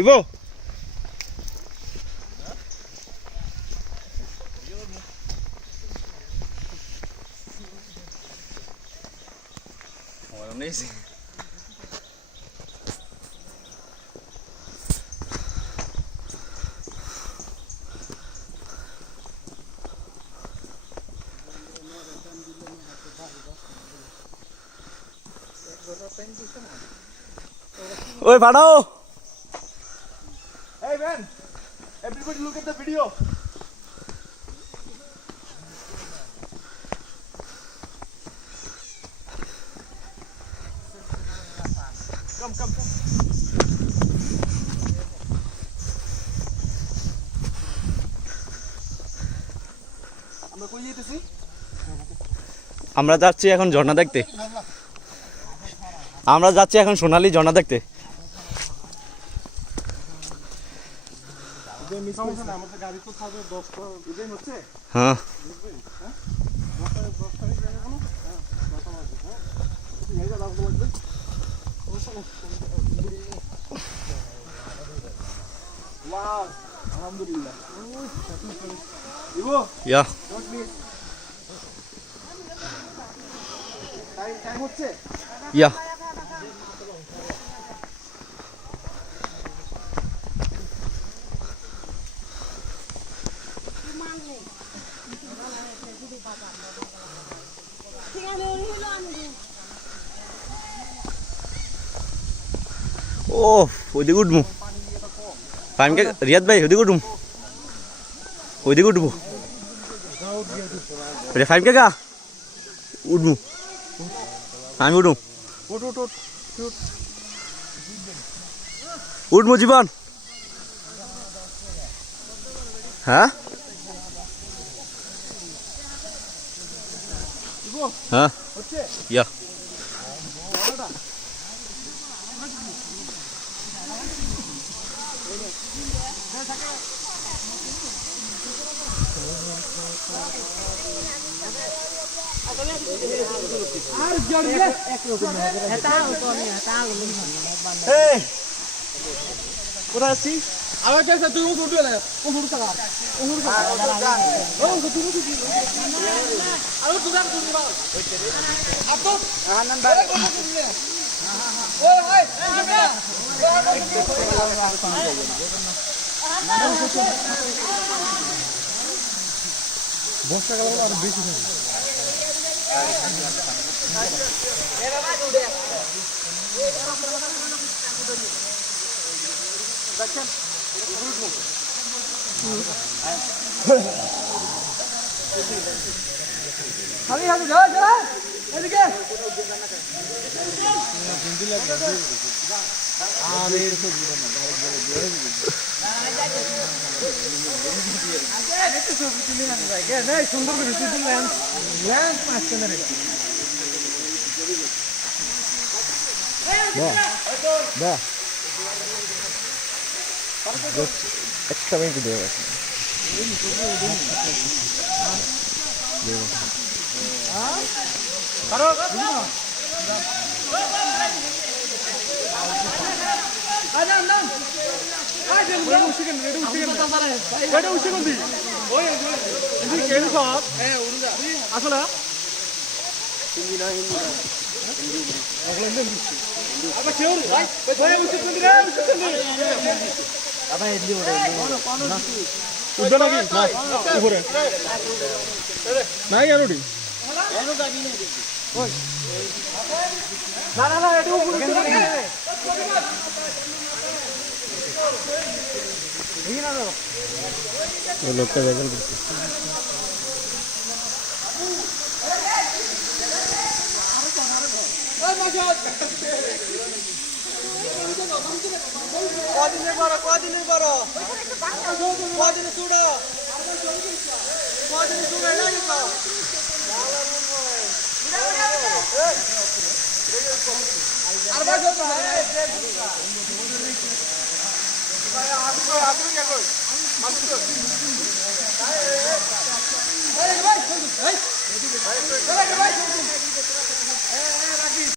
ইবো ওই ভাড়াও। Hey man, everybody look at the video. Come. আমরা কই যেতেছি? আমরা যাচ্ছি এখন ঝর্ণা দেখতে। আমরা যাচ্ছি এখন সোনালী ঝর্ণা দেখতে। হ্যাঁ আলহামদুলিল্লাহ ইয়া টাইম হচ্ছে ইয়া ও ওইদিকে উঠবো টাইমকে রিয়াদ ভাই ওইদিকে উঠবো ওইদিকে উঠবো ফাইভকে গা উঠবো আমি উঠবো উঠবো জীবন হ্যাঁ হ্যাঁ ইয়া কোথায় আছি আমার কাছে তুই উঠে বর্ষাকাল আরো বেশি থাকে খালি হাতে যা এদিকে সুন্দর করে একটা মিনিট দেওয়া আছে আসলে নাই আর লোকটা বেজাল করছে কদিনে বড় কদিনে চুড়া কদিনে চুড়া লাগে তো আর ভাই যত ভাই